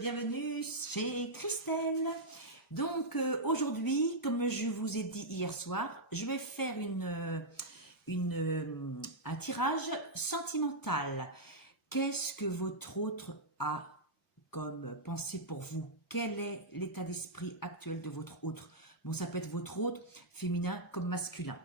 bienvenue chez Christelle. Donc aujourd'hui, comme je vous ai dit hier soir, je vais faire un tirage sentimental. Qu'est-ce que votre autre a comme pensée pour vous? Quel est l'état d'esprit actuel de votre autre? Bon, ça peut être votre autre, féminin comme masculin.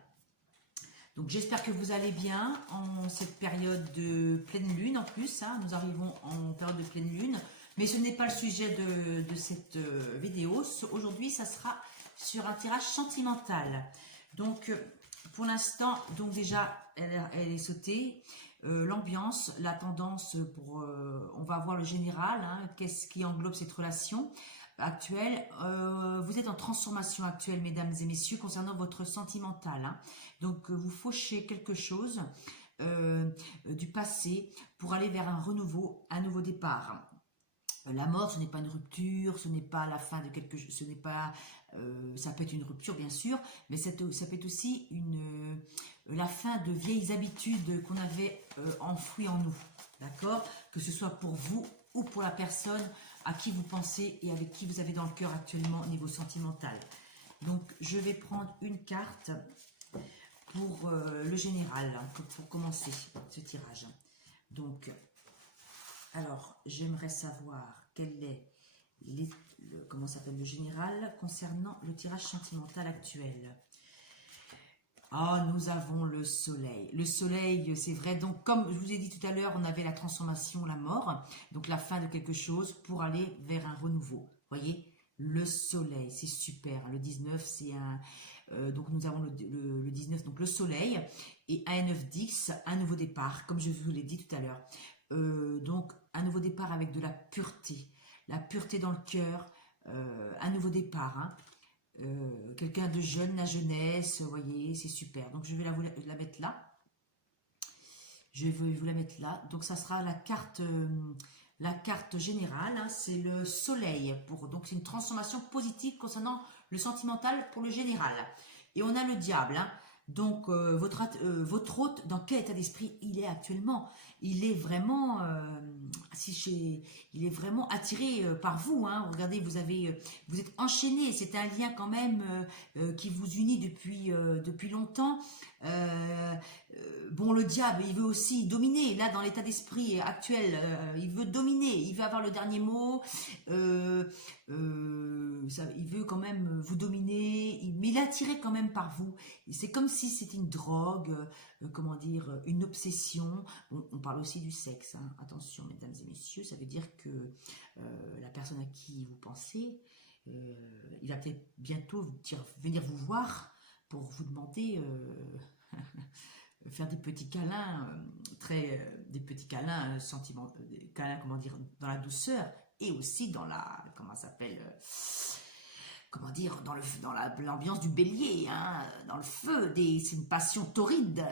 Donc j'espère que vous allez bien en cette période de pleine lune en plus, hein, nous arrivons en période de pleine lune, mais ce n'est pas le sujet de cette vidéo. Aujourd'hui ça sera sur un tirage sentimental. Donc pour l'instant, donc déjà elle est sautée, l'ambiance, la tendance, on va voir le général, hein, qu'est-ce qui englobe cette relation actuelle. Vous êtes en transformation actuelle, mesdames et messieurs, concernant votre sentimental, hein. Donc vous fauchez quelque chose du passé pour aller vers un renouveau, un nouveau départ. La mort, ce n'est pas une rupture, ce n'est pas la fin de quelque chose, ce n'est pas, ça peut être une rupture bien sûr, mais ça peut être aussi la fin de vieilles habitudes qu'on avait enfouies en nous, d'accord? Que ce soit pour vous ou pour la personne à qui vous pensez et avec qui vous avez dans le cœur actuellement au niveau sentimental. Donc je vais prendre une carte pour le général, hein, pour commencer ce tirage. Donc, alors j'aimerais savoir quel est comment s'appelle le général concernant le tirage sentimental actuel. Ah, nous avons le soleil. Le soleil, c'est vrai. Donc, comme je vous ai dit tout à l'heure, on avait la transformation, la mort. Donc, la fin de quelque chose pour aller vers un renouveau. Voyez, le soleil, c'est super. Le 19, c'est un... donc, nous avons le 19, donc le soleil. Et un 9-10, un nouveau départ, comme je vous l'ai dit tout à l'heure. Donc, un nouveau départ avec de la pureté. La pureté dans le cœur. Un nouveau départ, hein. Quelqu'un de jeune, la jeunesse, vous voyez, c'est super. Donc je vais la mettre là. Je vais vous la mettre là. Donc ça sera la carte générale, hein, c'est le soleil. Donc c'est une transformation positive concernant le sentimental pour le général. Et on a le diable, hein. Donc votre hôte, dans quel état d'esprit il est actuellement? Il est vraiment, il est vraiment attiré par vous, hein. Regardez, vous êtes enchaîné. C'est un lien quand même qui vous unit depuis longtemps. Bon, le diable, il veut aussi dominer. Là, dans l'état d'esprit actuel, il veut dominer. Il veut avoir le dernier mot. Il veut quand même vous dominer. Mais il est attiré quand même par vous. C'est comme si c'était une drogue, comment dire, une obsession. On parle aussi du sexe, hein. Attention, mesdames et messieurs, ça veut dire que la personne à qui vous pensez, il va peut-être bientôt venir vous voir pour vous demander... faire des petits câlins, des petits câlins des câlins, comment dire, dans la douceur et aussi dans la, comment ça s'appelle, comment dire, dans l'ambiance du bélier, hein, dans le feu, c'est une passion torride,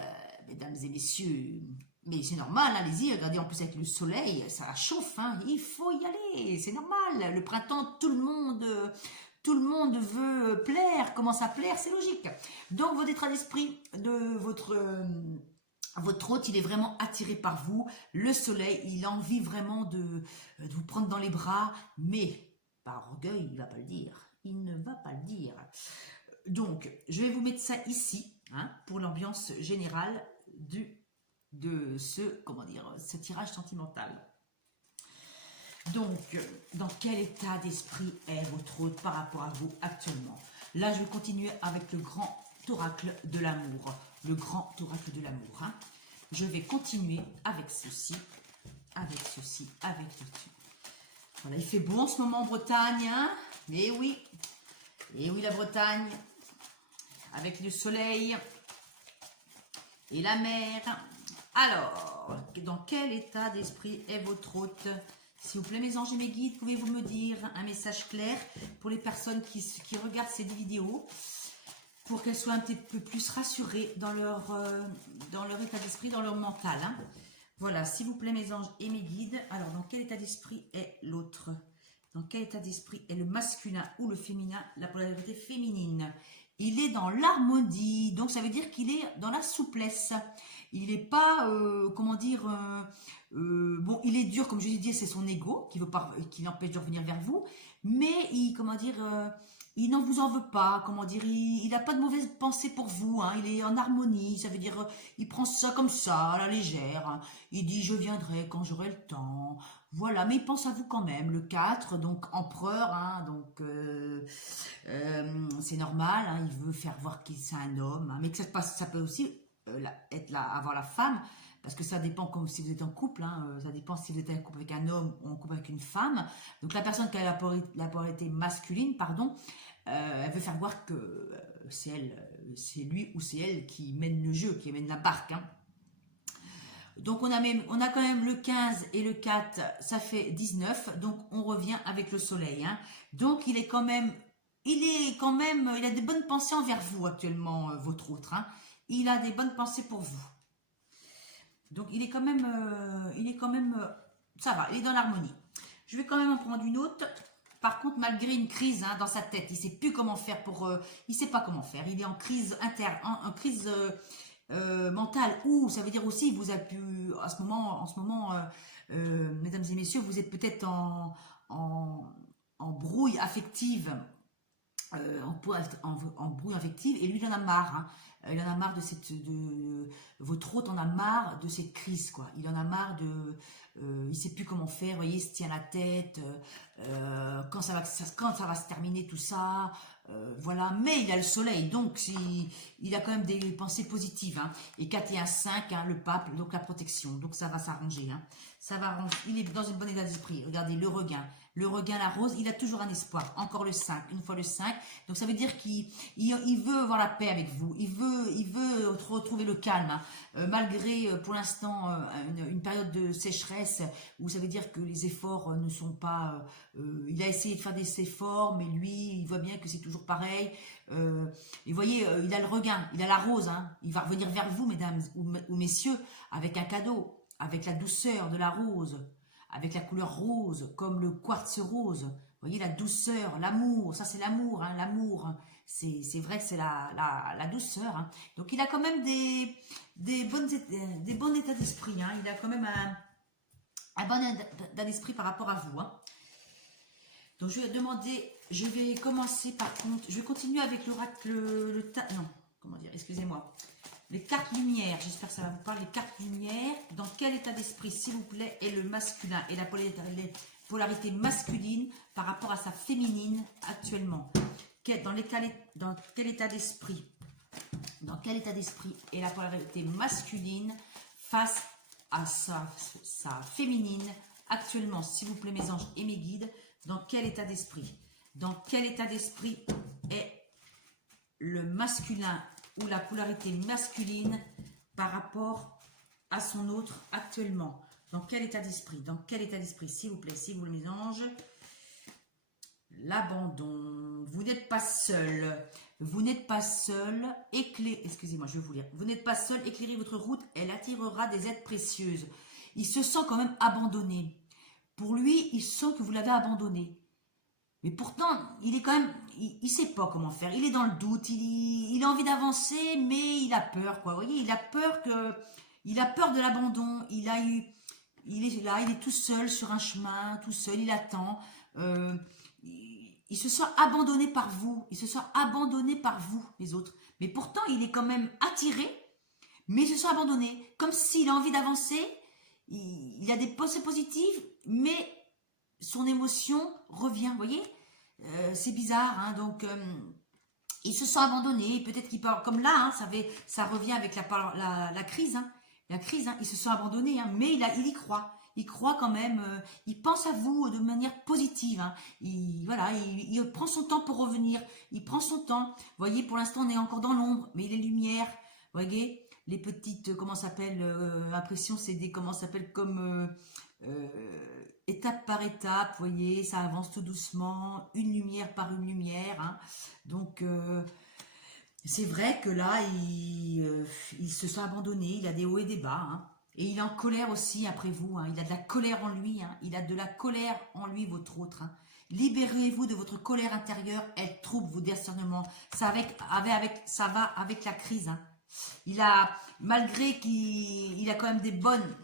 mesdames et messieurs. Mais c'est normal, allez-y, regardez, en plus avec le soleil, ça la chauffe, hein, il faut y aller, c'est normal. Le printemps, tout le monde veut plaire, commence à plaire, c'est logique. Donc votre état d'esprit de votre hôte, il est vraiment attiré par vous. Le soleil, il a envie vraiment de vous prendre dans les bras, mais par orgueil, il ne va pas le dire. Il ne va pas le dire. Donc, je vais vous mettre ça ici, hein, pour l'ambiance générale de ce tirage sentimental. Donc, dans quel état d'esprit est votre hôte par rapport à vous actuellement? Là, je vais continuer avec le grand oracle de l'amour. Le grand oracle de l'amour, hein. Je vais continuer avec ceci, avec ceci, avec ceci. Voilà, il fait beau en ce moment en Bretagne, hein. Eh oui, la Bretagne, avec le soleil et la mer. Alors, dans quel état d'esprit est votre hôte? S'il vous plaît, mes anges et mes guides, pouvez-vous me dire un message clair pour les personnes qui regardent ces vidéos, pour qu'elles soient un petit peu plus rassurées dans leur état d'esprit, dans leur mental, hein. Voilà, s'il vous plaît, mes anges et mes guides. Alors, dans quel état d'esprit est l'autre? Dans quel état d'esprit est le masculin ou le féminin, la polarité féminine? il est dans l'harmonie, donc ça veut dire qu'il est dans la souplesse. Il n'est pas, comment dire, bon, il est dur, comme je l'ai dit, c'est son ego qui veut pas, qui l'empêche de revenir vers vous, mais il, comment dire, il n'en vous en veut pas, comment dire, il n'a pas de mauvaise pensée pour vous, hein, il est en harmonie, ça veut dire, il prend ça comme ça, à la légère, hein, il dit je viendrai quand j'aurai le temps, voilà, mais il pense à vous quand même, le 4, donc empereur, hein, donc c'est normal, hein, il veut faire voir qu'il c'est un homme, hein, mais que ça peut aussi être là, avoir la femme, parce que ça dépend comme si vous êtes en couple, hein, ça dépend si vous êtes en couple avec un homme ou en couple avec une femme. Donc la personne qui a la polarité masculine, pardon, elle veut faire voir que c'est elle, c'est lui ou c'est elle qui mène le jeu, qui mène la barque. Hein. Donc on a quand même le 15 et le 4, ça fait 19, donc on revient avec le soleil. Hein. Donc il a des bonnes pensées envers vous actuellement, votre autre. Hein. Il a des bonnes pensées pour vous. Donc il est quand même, ça va, il est dans l'harmonie. Je vais quand même en prendre une autre. Par contre, malgré une crise hein, dans sa tête, il ne sait plus comment faire pour, il sait pas comment faire. Il est en crise interne, en crise mentale. Ou ça veut dire aussi, vous avez pu, en ce moment, mesdames et messieurs, vous êtes peut-être en brouille affective. En brouille affective et lui il en a marre hein. Il en a marre votre hôte en a marre de cette crise quoi, il en a marre de il sait plus comment faire, vous voyez, il se tient la tête quand ça va se terminer tout ça, voilà, mais il a le soleil donc il a quand même des pensées positives hein. Et 4 et 1, 5 hein, le pape, donc la protection, donc ça va s'arranger hein. Ça va arranger. Il est dans une bonne état d'esprit, regardez le regain, la rose, il a toujours un espoir. Encore le 5, une fois le 5. Donc ça veut dire qu'il veut avoir la paix avec vous. Il veut retrouver le calme. Hein. Malgré pour l'instant une période de sécheresse où ça veut dire que les efforts ne sont pas... il a essayé de faire des efforts, mais lui, il voit bien que c'est toujours pareil. Et vous voyez, il a le regain, il a la rose. Hein. Il va revenir vers vous, mesdames ou messieurs, avec un cadeau, avec la douceur de la rose. Avec la couleur rose, comme le quartz rose. Vous voyez, la douceur, l'amour, ça c'est l'amour, hein, l'amour. C'est vrai que c'est la douceur. Hein. Donc il a quand même des bons états d'esprit. Hein. Il a quand même un bon état d'esprit par rapport à vous. Hein. Donc je vais commencer par contre, je vais continuer avec l'oracle, non, comment dire, excusez-moi. Les cartes lumière, j'espère que ça va vous parler. Les cartes lumière, dans quel état d'esprit, s'il vous plaît, est le masculin et la polarité masculine par rapport à sa féminine actuellement? Dans quel état d'esprit est la polarité masculine face à sa féminine actuellement? S'il vous plaît, mes anges et mes guides, dans quel état d'esprit? Dans quel état d'esprit est le masculin ou la polarité masculine par rapport à son autre actuellement? Dans quel état d'esprit? Dans quel état d'esprit, s'il vous plaît, si vous le mes anges? L'abandon. Vous n'êtes pas seul. Vous n'êtes pas seul. Excusez-moi, je vais vous lire. Vous n'êtes pas seul. Éclairez votre route. Elle attirera des aides précieuses. Il se sent quand même abandonné. Pour lui, il sent que vous l'avez abandonné. Mais pourtant, il est quand même, il sait pas comment faire. Il est dans le doute. Il a envie d'avancer, mais il a peur, quoi. Vous voyez, il a peur de l'abandon. Il est là, il est tout seul sur un chemin, tout seul. Il attend. Il se sent abandonné par vous. Il se sent abandonné par vous, les autres. Mais pourtant, il est quand même attiré, mais il se sent abandonné. Comme s'il a envie d'avancer. Il a des pensées positives, mais son émotion revient, vous voyez, c'est bizarre, hein, donc il se sent abandonné, peut-être qu'il parle comme là, hein, ça revient avec la crise, hein, il se sent abandonné, hein, mais il y croit quand même, il pense à vous de manière positive, hein, il prend son temps pour revenir, il prend son temps, vous voyez, pour l'instant on est encore dans l'ombre, mais les lumières, vous voyez, les petites, comment s'appelle, impressions, c'est des, comment s'appelle, comme étape par étape, vous voyez, ça avance tout doucement, une lumière par une lumière, hein. Donc c'est vrai que là, il se sent abandonné, il a des hauts et des bas, hein. Et il est en colère aussi après vous, hein. Il a de la colère en lui, hein. Il a de la colère en lui, votre autre, hein. Libérez-vous de votre colère intérieure, elle trouble vos discernements. Ça va avec la crise. Hein. Malgré qu'il a quand même des bonnes,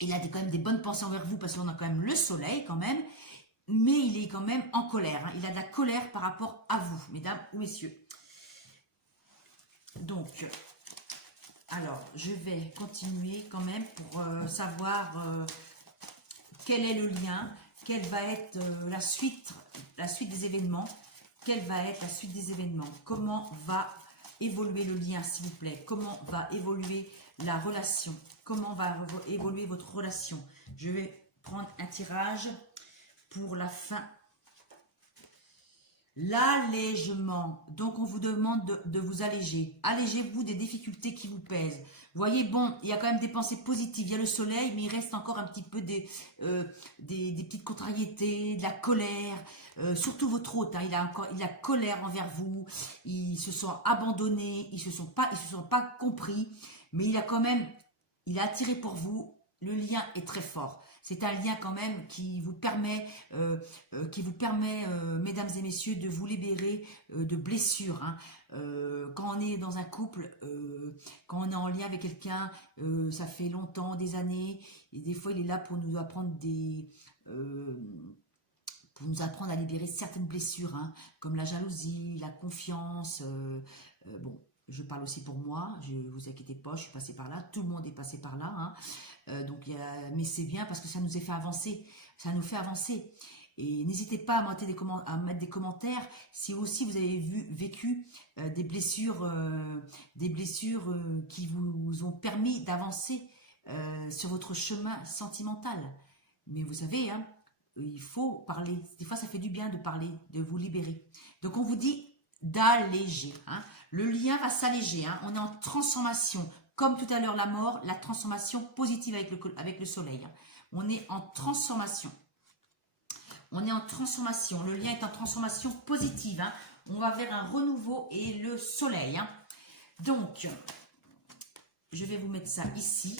quand même des bonnes pensées envers vous, parce qu'on a quand même le soleil quand même, mais il est quand même en colère. Hein. Il a de la colère par rapport à vous, mesdames ou messieurs. Donc, alors, je vais continuer quand même pour savoir quel est le lien, quelle va être la suite des événements, quelle va être la suite des événements, comment va évoluer le lien, s'il vous plaît, comment va évoluer la relation, comment va évoluer votre relation. Je vais prendre un tirage pour la fin. L'allègement. Donc, on vous demande de vous alléger. Allégez-vous des difficultés qui vous pèsent. Vous voyez, bon, il y a quand même des pensées positives. Il y a le soleil, mais il reste encore un petit peu des petites contrariétés, de la colère. Surtout votre hôte, hein, il a colère envers vous. Ils se sont abandonnés, ils se sont pas compris. Mais il a attiré pour vous. Le lien est très fort. C'est un lien quand même qui vous permet, mesdames et messieurs, de vous libérer de blessures. Hein. Quand on est dans un couple, quand on est en lien avec quelqu'un, ça fait longtemps, des années, et des fois il est là pour nous apprendre à libérer certaines blessures, hein, comme la jalousie, la confiance. Bon, je parle aussi pour moi, ne vous inquiétez pas, je suis passée par là, tout le monde est passé par là. Hein. Mais c'est bien parce que ça nous fait avancer, ça nous fait avancer. Et n'hésitez pas à mettre des commentaires si aussi vous avez vécu des blessures qui vous ont permis d'avancer sur votre chemin sentimental. Mais vous savez, hein, il faut parler. Des fois, ça fait du bien de parler, de vous libérer. Donc, on vous dit d'alléger. Hein. Le lien va s'alléger. Hein. On est en transformation. Comme tout à l'heure, la mort, la transformation positive avec le soleil. Hein. On est en transformation. On est en transformation. Le lien est en transformation positive. Hein. On va vers un renouveau et le soleil. Hein. Donc, je vais vous mettre ça ici.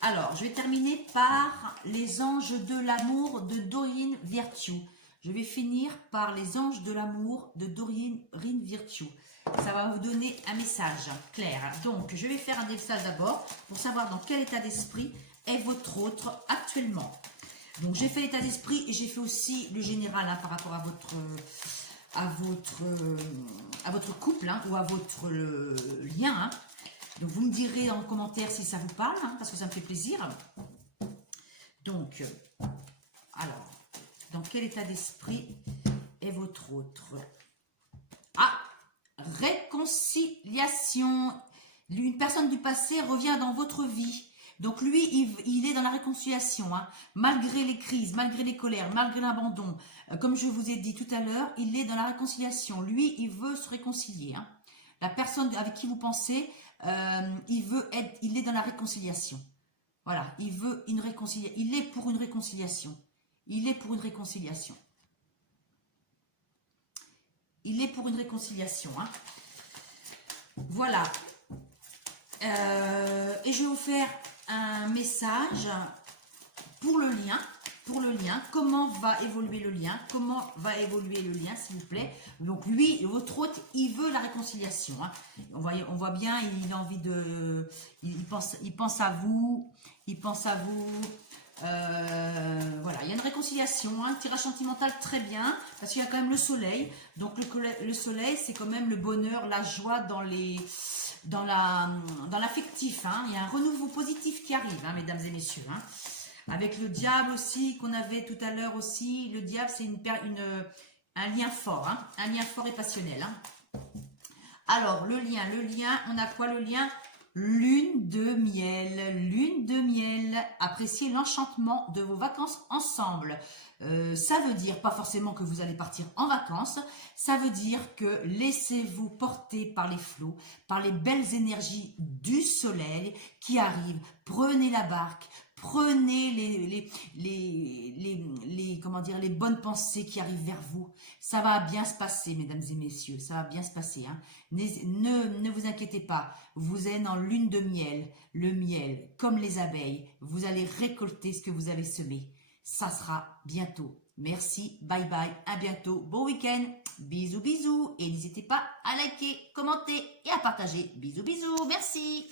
Alors, je vais terminer par les anges de l'amour de Doreen Virtue. Je vais finir par les anges de l'amour de Doreen Virtue. Ça va vous donner un message clair. Donc, je vais faire un dépistage d'abord pour savoir dans quel état d'esprit est votre autre actuellement. Donc, j'ai fait l'état d'esprit et j'ai fait aussi le général hein, par rapport à votre couple hein, ou à votre lien. Hein. Donc, vous me direz en commentaire si ça vous parle, hein, parce que ça me fait plaisir. Donc, alors, dans quel état d'esprit est votre autre? Ah, réconciliation. Une personne du passé revient dans votre vie. Donc, lui, il est dans la réconciliation. Hein, malgré les crises, malgré les colères, malgré l'abandon. Comme je vous ai dit tout à l'heure, il est dans la réconciliation. Lui, il veut se réconcilier. Hein. La personne avec qui vous pensez... il est dans la réconciliation. Voilà, il veut une réconciliation. Il est pour une réconciliation. Il est pour une réconciliation. Il est pour une réconciliation. Hein. Voilà. Et je vais vous faire un message pour le lien. Comment va évoluer le lien? Comment va évoluer le lien, s'il vous plaît? Donc lui, votre hôte, il veut la réconciliation. Hein. On voit bien, il a envie de... Il pense à vous. Il pense à vous. Voilà, il y a une réconciliation. Hein, tirage sentimental très bien. Parce qu'il y a quand même le soleil. Donc le soleil, c'est quand même le bonheur, la joie dans l'affectif. Hein. Il y a un renouveau positif qui arrive, hein, mesdames et messieurs. Hein. Avec le diable aussi, qu'on avait tout à l'heure aussi. Le diable, c'est un lien fort. Hein, un lien fort et passionnel. Hein. Alors, le lien, on a quoi le lien? Lune de miel. Appréciez l'enchantement de vos vacances ensemble. Ça veut dire, pas forcément que vous allez partir en vacances, ça veut dire que laissez-vous porter par les flots, par les belles énergies du soleil qui arrivent. Prenez la barque, prenez les bonnes pensées qui arrivent vers vous. Ça va bien se passer, mesdames et messieurs, ça va bien se passer. Hein. Ne vous inquiétez pas, vous êtes en lune de miel. Le miel, comme les abeilles, vous allez récolter ce que vous avez semé. Ça sera bientôt. Merci, bye bye, à bientôt, bon week-end, bisous bisous, et n'hésitez pas à liker, commenter et à partager. Bisous bisous, merci.